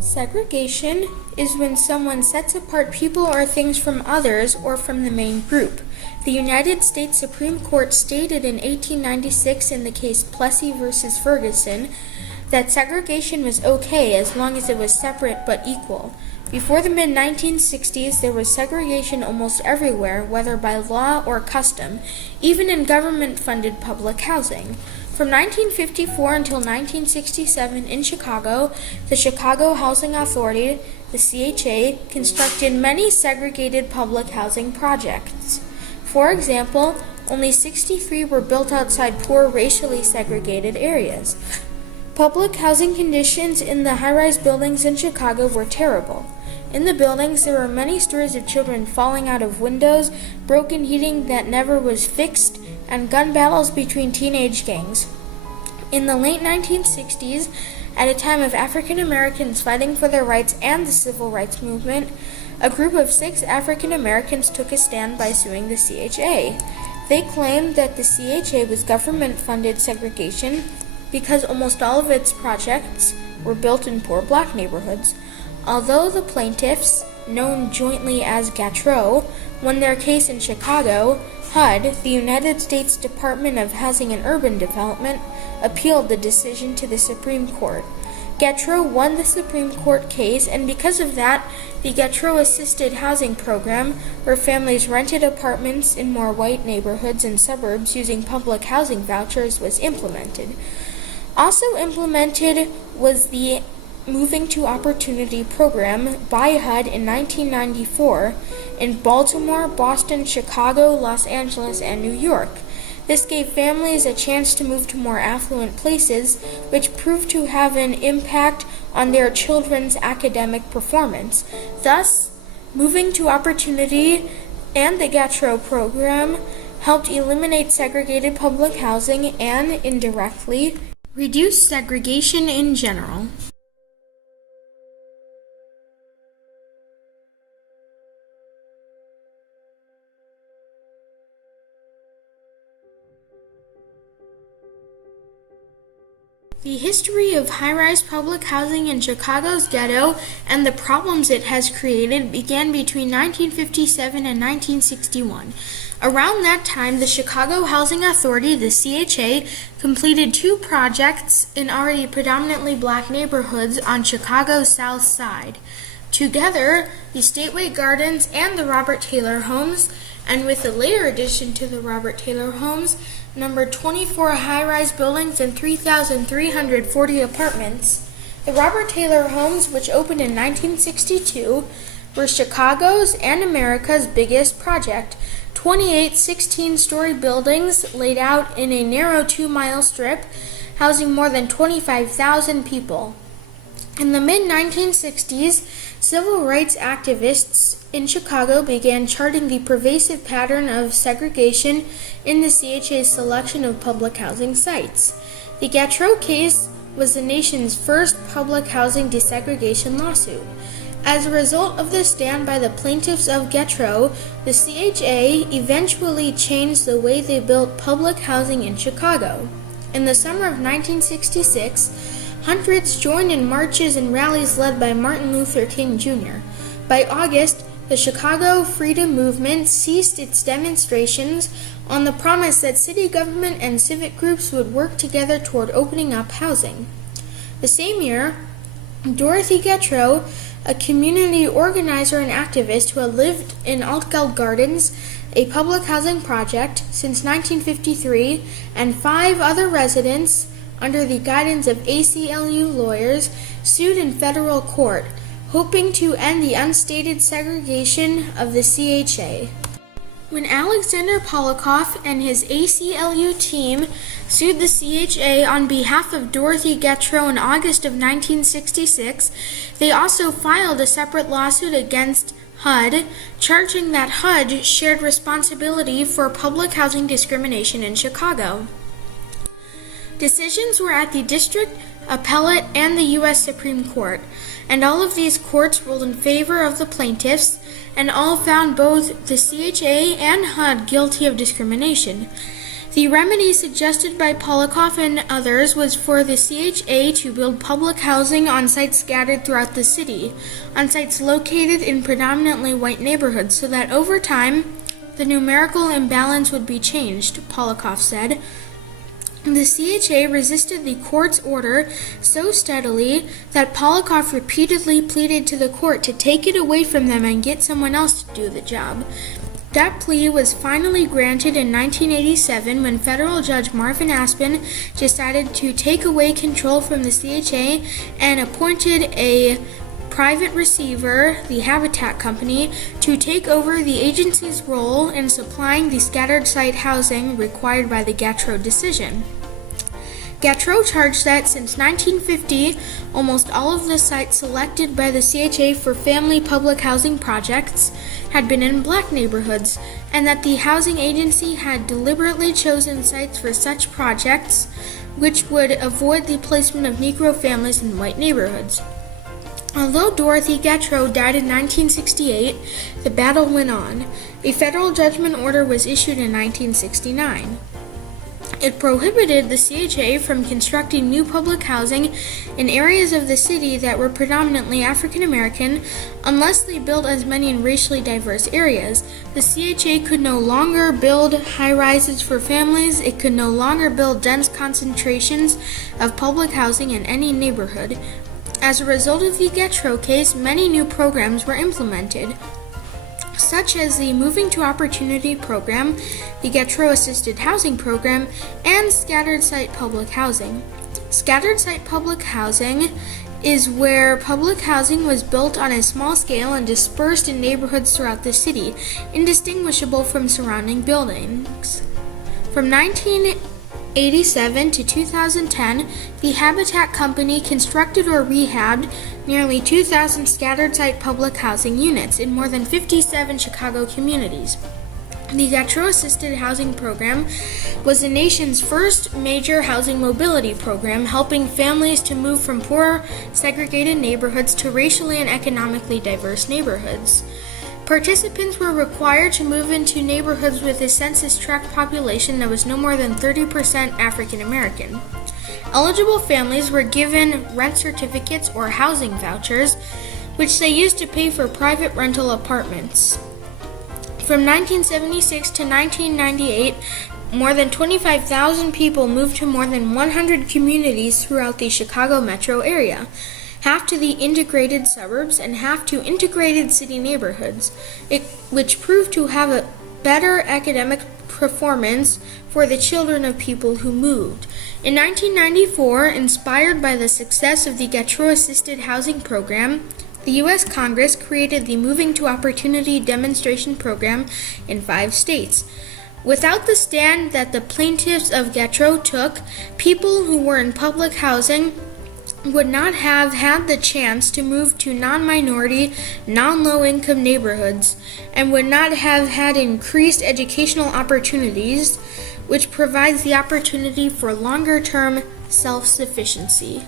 Segregation is when someone sets apart people or things from others or from the main group. The United States Supreme Court stated in 1896 in the case Plessy v. Ferguson that segregation was okay as long as it was separate but equal. Before the mid-1960s, there was segregation almost everywhere, whether by law or custom, even in government-funded public housing. From 1954 until 1967 in Chicago, the Chicago Housing Authority, the CHA, constructed many segregated public housing projects. For example, only 63 were built outside poor, racially segregated areas. Public housing conditions in the high-rise buildings in Chicago were terrible. In the buildings, there were many stories of children falling out of windows, broken heating that never was fixed, and gun battles between teenage gangs. In the late 1960s, at a time of African Americans fighting for their rights and the civil rights movement, a group of 6 African Americans took a stand by suing the CHA. They claimed that the CHA was government-funded segregation because almost all of its projects were built in poor black neighborhoods. Although the plaintiffs, known jointly as Gautreaux, won their case in Chicago, HUD, the United States Department of Housing and Urban Development, appealed the decision to the Supreme Court. Gautreaux won the Supreme Court case, and because of that, the Gautreaux Assisted Housing Program, where families rented apartments in more white neighborhoods and suburbs using public housing vouchers, was implemented. Also implemented was the Moving to Opportunity program by HUD in 1994 in Baltimore, Boston, Chicago, Los Angeles, and New York. This gave families a chance to move to more affluent places, which proved to have an impact on their children's academic performance. Thus, Moving to Opportunity and the Gautreaux program helped eliminate segregated public housing and, indirectly, reduce segregation in general. The history of high-rise public housing in Chicago's ghetto and the problems it has created began between 1957 and 1961. Around that time, the Chicago Housing Authority, the CHA, completed 2 projects in already predominantly black neighborhoods on Chicago's south side. Together, the Stateway Gardens and the Robert Taylor Homes, and with a later addition to the Robert Taylor Homes, numbered 24 high-rise buildings and 3,340 apartments. The Robert Taylor Homes, which opened in 1962, were Chicago's and America's biggest project. 28 16-story buildings laid out in a narrow 2-mile strip, housing more than 25,000 people. In the mid-1960s, civil rights activists in Chicago began charting the pervasive pattern of segregation in the CHA's selection of public housing sites. The Gautreaux case was the nation's first public housing desegregation lawsuit. As a result of the stand by the plaintiffs of Gautreaux, the CHA eventually changed the way they built public housing in Chicago. In the summer of 1966, hundreds joined in marches and rallies led by Martin Luther King Jr. By August, the Chicago Freedom Movement ceased its demonstrations on the promise that city government and civic groups would work together toward opening up housing. The same year, Dorothy Gautreaux, a community organizer and activist who had lived in Altgeld Gardens, a public housing project, since 1953, and 5 other residents, under the guidance of ACLU lawyers, sued in federal court, hoping to end the unstated segregation of the CHA. When Alexander Polikoff and his ACLU team sued the CHA on behalf of Dorothy Gautreaux in August of 1966, they also filed a separate lawsuit against HUD, charging that HUD shared responsibility for public housing discrimination in Chicago. Decisions were at the district, appellate, and the U.S. Supreme Court, and all of these courts ruled in favor of the plaintiffs, and all found both the CHA and HUD guilty of discrimination. The remedy suggested by Polikoff and others was for the CHA to build public housing on sites scattered throughout the city, on sites located in predominantly white neighborhoods, so that over time, the numerical imbalance would be changed, Polikoff said. The CHA resisted the court's order so steadily that Polikoff repeatedly pleaded to the court to take it away from them and get someone else to do the job. That plea was finally granted in 1987 when federal judge Marvin Aspen decided to take away control from the CHA and appointed a private receiver, the Habitat Company, to take over the agency's role in supplying the scattered site housing required by the Gautreaux decision. Gautreaux charged that since 1950, almost all of the sites selected by the CHA for family public housing projects had been in black neighborhoods, and that the housing agency had deliberately chosen sites for such projects, which would avoid the placement of Negro families in white neighborhoods. Although Dorothy Gautreaux died in 1968, the battle went on. A federal judgment order was issued in 1969. It prohibited the CHA from constructing new public housing in areas of the city that were predominantly African American unless they built as many in racially diverse areas. The CHA could no longer build high-rises for families. It could no longer build dense concentrations of public housing in any neighborhood. As a result of the Gautreaux case, many new programs were implemented, such as the Moving to Opportunity Program, the Gautreaux Assisted Housing Program, and Scattered Site Public Housing. Scattered Site Public Housing is where public housing was built on a small scale and dispersed in neighborhoods throughout the city, indistinguishable from surrounding buildings. From 1987 to 2010, the Habitat Company constructed or rehabbed nearly 2,000 scattered site public housing units in more than 57 Chicago communities. The Gautreaux Assisted Housing Program was the nation's first major housing mobility program, helping families to move from poor, segregated neighborhoods to racially and economically diverse neighborhoods. Participants were required to move into neighborhoods with a census-tract population that was no more than 30% African American. Eligible families were given rent certificates or housing vouchers, which they used to pay for private rental apartments. From 1976 to 1998, more than 25,000 people moved to more than 100 communities throughout the Chicago metro area, half to the integrated suburbs and half to integrated city neighborhoods, which proved to have a better academic performance for the children of people who moved. In 1994, inspired by the success of the Gautreaux Assisted Housing Program, the U.S. Congress created the Moving to Opportunity Demonstration Program in 5 states. Without the stand that the plaintiffs of Gautreaux took, people who were in public housing would not have had the chance to move to non-minority, non-low-income neighborhoods, and would not have had increased educational opportunities, which provides the opportunity for longer-term self-sufficiency.